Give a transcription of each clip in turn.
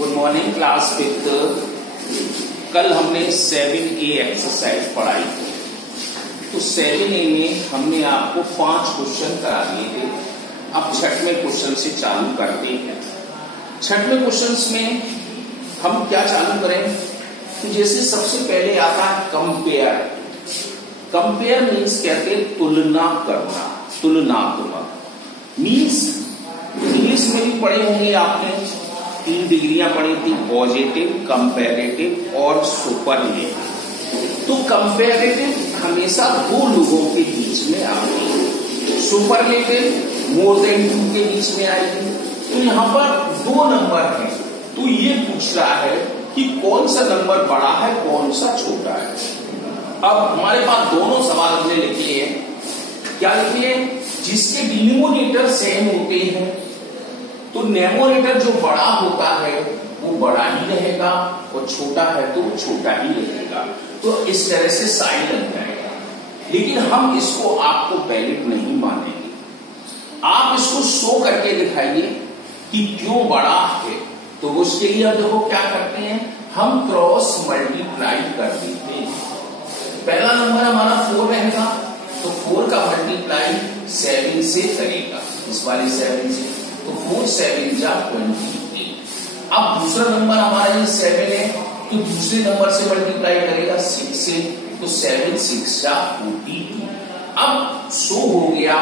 Good morning class fifth. कल हमने 7A exercise पढ़ाई थी। तो 7A में हमने आपको 5 क्वेश्चन करा दिए थे। अब छठवें क्वेश्चन से चालू करते हैं। छठवें क्वेश्चन में हम क्या चालू करें? तो जैसे सबसे पहले आता है कंपेयर। कंपेयर मीन्स कहते हैं तुलना करना, तुलनात्मक। मीन्स इंग्लिश में भी पढ़े होंगे आपने, 3 डिग्रियां पढ़ी थी, पॉजिटिव, कंपैरेटिव और सुपरलेटिव। तो कंपैरेटिव हमेशा 2 लोगों के बीच में आती है, सुपरलेटिव मोर देन 2 के बीच में आएगी। तो यहाँ पर 2 नंबर हैं, तो ये पूछ रहा है कि कौन सा नंबर बड़ा है, कौन सा छोटा है। अब हमारे पास दोनों सवाल हमने लिखे हैं। क्या लिखे हैं? जिसके डिनोमिनेटर सेम होते हैं तो न्यूमरेटर जो बड़ा होता है वो बड़ा ही रहेगा और छोटा है तो वो छोटा ही रहेगा। तो इस तरह से साइन लग जाएगा। लेकिन हम इसको आपको वैलिड नहीं मानेंगे। आप इसको शो करके दिखाइए कि क्यों बड़ा है। तो उसके लिए अब देखो क्या करते हैं, हम क्रॉस मल्टीप्लाई कर देते हैं। पहला नंबर हमारा 4 रहेगा तो 4 का मल्टीप्लाई 7 से करेगा, इस वाले 7 से, तो 4 7 जा 28। अब दूसरा नंबर हमारा ये 7 है तो दूसरे नंबर से मल्टीप्लाई करेगा 6 से, तो 7 6 जा 42। अब शो हो गया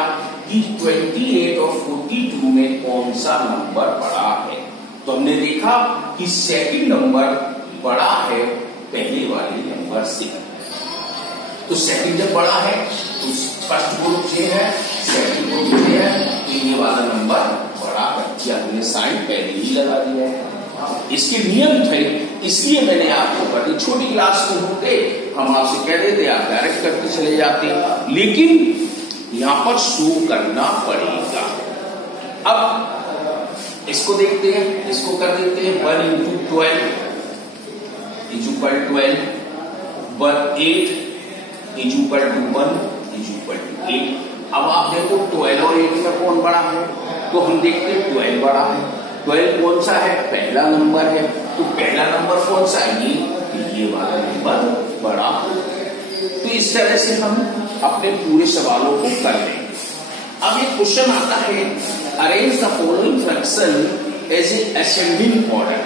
कि 28 और 42 में कौन सा नंबर बड़ा है। तो हमने देखा कि सेकंड नंबर बड़ा है पहले वाले नंबर से। तो सेकंड जब बड़ा है तो फर्स्ट ग्रुप ये है, सेकंड ग्रुप ये है, तो ये वाला नंबर बड़ा है। हमने साइन पहले ही लगा दिया है। इसके नियम थे, इसलिए मैंने आपको पढ़ी। छोटी क्लास में होते हम आपसे कह देते, आप डायरेक्ट करके चले जाते, लेकिन यहां पर शो करना पड़ेगा। अब इसको देखते हैं, इसको कर देते हैं 1 × 12 = 12, 8 = 1 = 8। अब आप देखो 12 और 8 में कौन बड़ा है, तो हम देखते हैं 12 बड़ा है। 12 कौन सा है? पहला नंबर है। तो पहला नंबर कौन सा है? ये वाला नंबर बड़ा है। तो इस तरह से हम अपने पूरे सवालों को कर लेंगे। अब एक क्वेश्चन आता है, arrange the following fraction as a ascending order.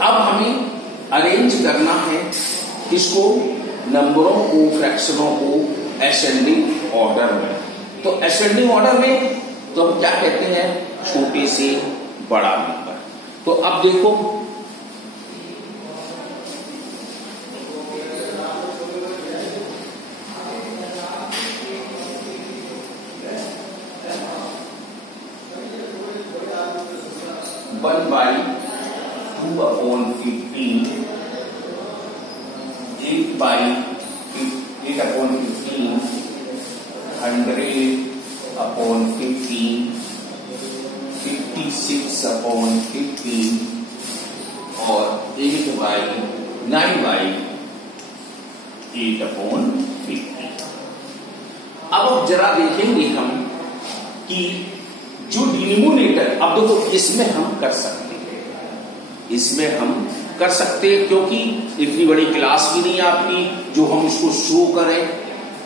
अब हमें अरेंज करना है इसको, नंबरों को, फ्रैक्शनों को असेंडिंग ऑर्डर में। तो असेंडिंग ऑर्डर में तो हम क्या कहते हैं? छोटे से बड़ा नंबर। तो अब देखो (1/2/15), 8/15, 100/15, 56/15 और 8/9/8/15। अब जरा देखेंगे हम कि जो डिनोमिनेटर, अब देखो इसमें हम कर सकते हैं, इसमें हम कर सकते हैं, क्योंकि इतनी बड़ी क्लास भी नहीं आपकी जो हम इसको शो करें।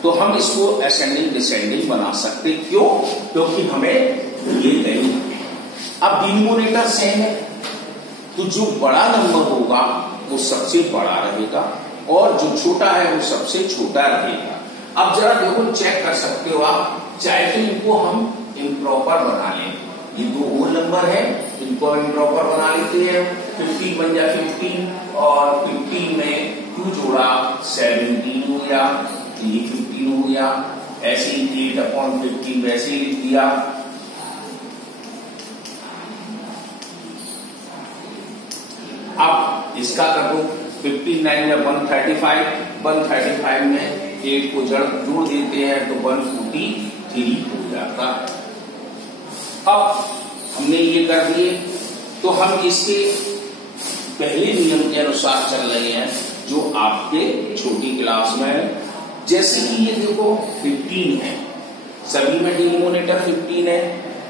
तो हम इसको असेंडिंग डिसेंडिंग बना सकते। क्यों? क्योंकि हमें ये नहीं। अब डिनोमिनेटर सेम है तो जो बड़ा नंबर होगा वो सबसे बड़ा रहेगा और जो छोटा है वो सबसे छोटा रहेगा। अब जरा देखो, चेक कर सकते हो आप, चाहे तो इनको हम इम्प्रॉपर बना लें। ये 2 होल नंबर है, इनको इम्प्रॉपर बना लेते हैं। 15 बन जाए 15 और 15 में 2 जोड़ा 17 हो गया, ये 15 हो गया। ऐसे ही 8/15 वैसे ही लिख दिया। अब इसका कर दो, 15 9 में 135, 135 में 8 को जोड़ देते हैं तो 143 हो जाता। अब हमने ये कर दिए तो हम इसके पहले नियम के अनुसार चल रहे हैं जो आपके छोटी क्लास में है। जैसे कि ये देखो 15 है, सभी में डिनोमिनेटर 15 है,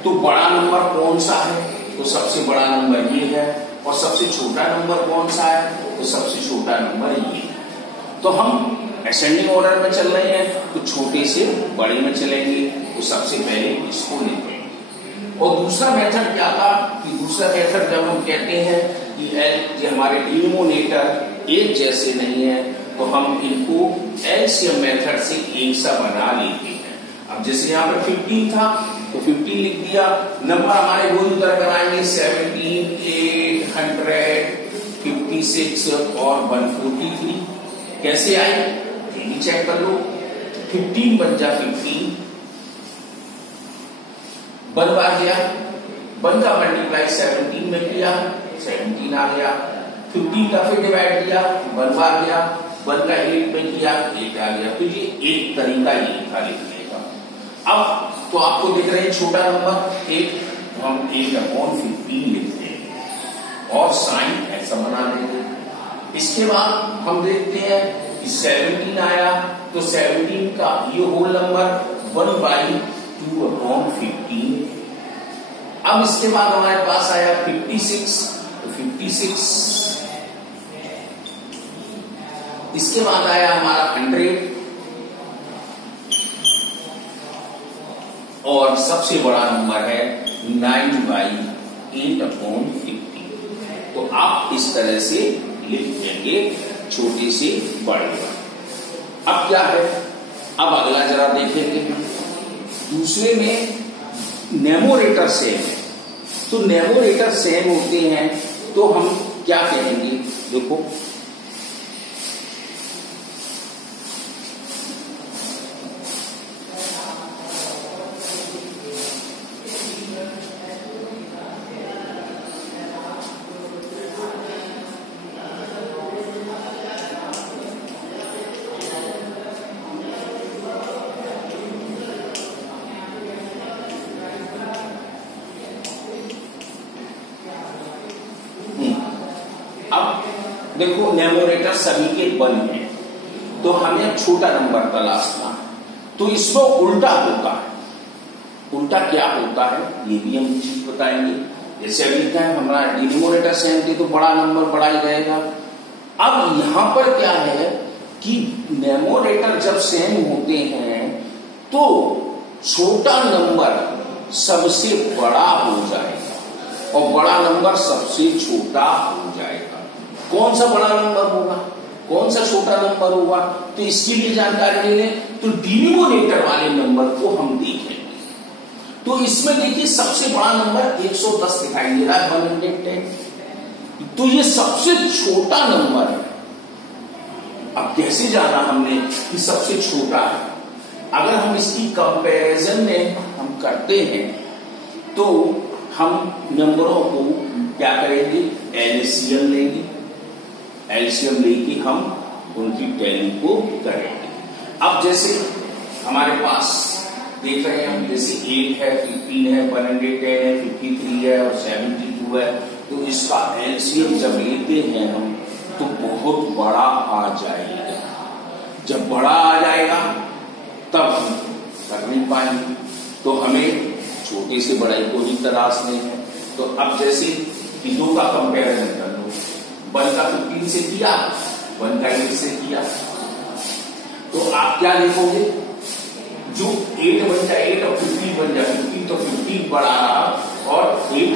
तो बड़ा नंबर कौन सा है? तो सबसे बड़ा नंबर ये है, और सबसे छोटा नंबर कौन सा है, तो सबसे छोटा नंबर ये है। तो हम असेंडिंग ऑर्डर में चल रहे हैं, तो छोटे से बड़े में चलेंगे, तो सबसे पहले इसको लिखेंगे। और दूसरा मेथड क्या था कि दूसरा मेथड जब हम कहते हैं कि ये हमारे डिनोमिनेटर एक जैसे नहीं है, तो हम इनको एलसीएम मेथड से एक सा बना लेते हैं। अब जैसे यहाँ पे 15 था तो 15 लिख दिया, नंबर हमारे वो उतर कर आएंगे 17, 800, 56 और 143। कैसे आए ये भी चेक कर लो। 15 बन जा 15, 1 बार गया, 1 का मल्टीप्लाई 17 में किया, 17 आ गया। 15 का फिर डिवाइड किया, 1 बार गया, 1 का 8 में किया, 8 आ गया। तो ये एक तरीका ये था लिखने का। अब तो आपको दिख रहे हैं छोटा नंबर 1, तो हम 8/15 लिखते हैं और साइन ऐसा बना देंगे। इसके बाद हम देखते हैं कि 17 आया, तो 17 का ये होल नंबर 1/2/15। अब इसके बाद हमारे पास आया 56, तो 56। इसके बाद आया हमारा 100 और सबसे बड़ा नंबर है 9/8/15। तो आप इस तरह से लिख देंगे छोटे से बड़े। अब क्या है, अब अगला जरा देखेंगे। दूसरे में न्यूमरेटर सेम है, तो न्यूमरेटर सेम होते हैं तो हम क्या कहेंगे, देखो देखो न्यूमरेटर सभी के 1 है, तो हमें छोटा नंबर तलाशना है। तो इसमें उल्टा होता है। उल्टा क्या होता है ये भी हम चीज बताएंगे। जैसे अभी क्या है, हमारा डिनोमिनेटर सेम थी तो बड़ा नंबर बड़ा ही रहेगा। अब यहां पर क्या है कि न्यूमरेटर जब सेम होते हैं तो छोटा नंबर सबसे बड़ा हो जाएगा और बड़ा नंबर सबसे छोटा हो जाएगा। कौन सा बड़ा नंबर होगा, कौन सा छोटा नंबर होगा, तो इसकी भी जानकारी ले लें। तो डिनोमिनेटर वाले नंबर को हम देखेंगे। तो इसमें देखिए सबसे बड़ा नंबर 110 दिखाई दे रहा है, 110। तो ये सबसे छोटा नंबर है। अब कैसे जाना हमने कि सबसे छोटा है? अगर हम इसकी कंपैरिजन में हम करते हैं तो हम नंबरों को क्या करेंगे, एलसीएम लेंगे। एलसीएम लेके हम उनकी टैली को करेंगे। अब जैसे हमारे पास देख रहे हैं हम, जैसे 8 है, 15 है, 110 है, 53 है और 72 है, तो इसका एलसीएम जब लेते हैं हम तो बहुत बड़ा आ जाएगा। जब बड़ा आ जाएगा तब हम कर नहीं पाएंगे, तो हमें छोटे से बड़े को ही तलाशने हैं। तो अब जैसे दो का कंपेरिजन कर लो, 1 का 15 से किया, 1 का 8 से किया, तो आप क्या लिखोगे, जो 8 बन जाए 8 और 15 बन जाए 15, तो 15 बड़ा रहा और 8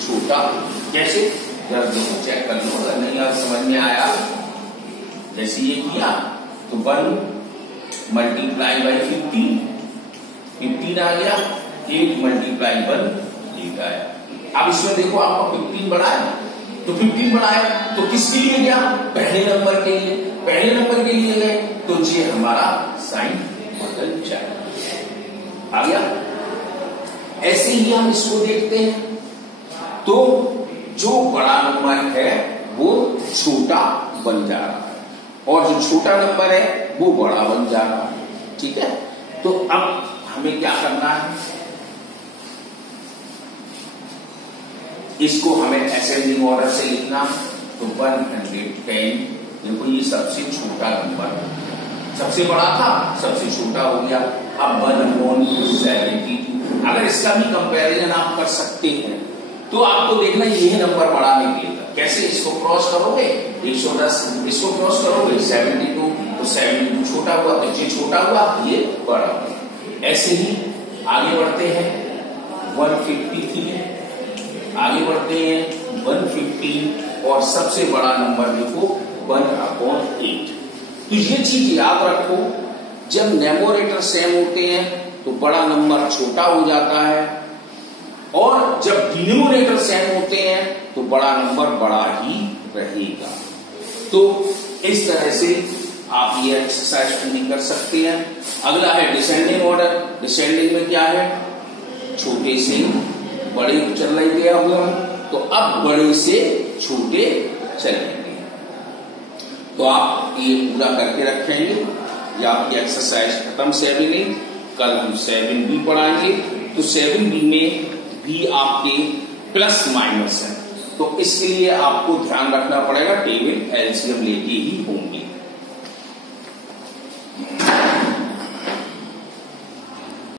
छोटा। कैसे, जब दोनों चेक कर लो, अगर नहीं आप समझ में आया, जैसे ये किया तो 1 मल्टीप्लाई बाई 15 आ गया, 8 मल्टीप्लाई 1 8 आया। अब इसमें देखो आपका 15 बड़ा है, तो 15 बड़ा है तो किसके लिए गया, पहले नंबर के लिए। पहले नंबर के लिए गए तो ये हमारा साइन बदल जाएगा। आ गया। ऐसे ही हम इसको देखते हैं, तो जो बड़ा नंबर है वो छोटा बन जा रहा है और जो छोटा नंबर है वो बड़ा बन जा रहा है। ठीक है, तो अब हमें क्या करना है, इसको हमें असेंडिंग ऑर्डर से लिखना। तो 110, देखो ये सबसे छोटा नंबर, सबसे बड़ा था सबसे छोटा हो गया। अब 1/72। अगर इसका भी कंपैरिजन आप कर सकते हैं तो आपको देखना यह नंबर बड़ा निकलेगा। कैसे? इसको क्रॉस करोगे 110, इसको क्रॉस करोगे 72, तो 72 छोटा हुआ, तो ये छोटा हुआ, ये बड़ा हुआ। ऐसे ही आगे बढ़ते हैं 153, आगे बढ़ते हैं 150, और सबसे बड़ा नंबर देखो 1/8। तो ये चीज याद रखो, जब न्यूमरेटर सेम होते हैं तो बड़ा नंबर छोटा हो जाता है, और जब डिनोमिनेटर सेम होते हैं तो बड़ा नंबर बड़ा ही रहेगा। तो इस तरह से आप ये एक्सरसाइज पूरी कर सकते हैं। अगला है डिसेंडिंग ऑर्डर। डिसेंडिंग में क्या है? छोटे से बड़े चल रहे थे हम, तो अब बड़े से छोटे चलेंगे। तो आप ये पूरा करके रखेंगे। ये आपकी एक्सरसाइज खत्म 7A। कल हम 7B पढ़ाएंगे। तो 7B में भी आपके प्लस माइनस है, तो इसके लिए आपको ध्यान रखना पड़ेगा, टेबल एलसीएम लेके ही होंगे।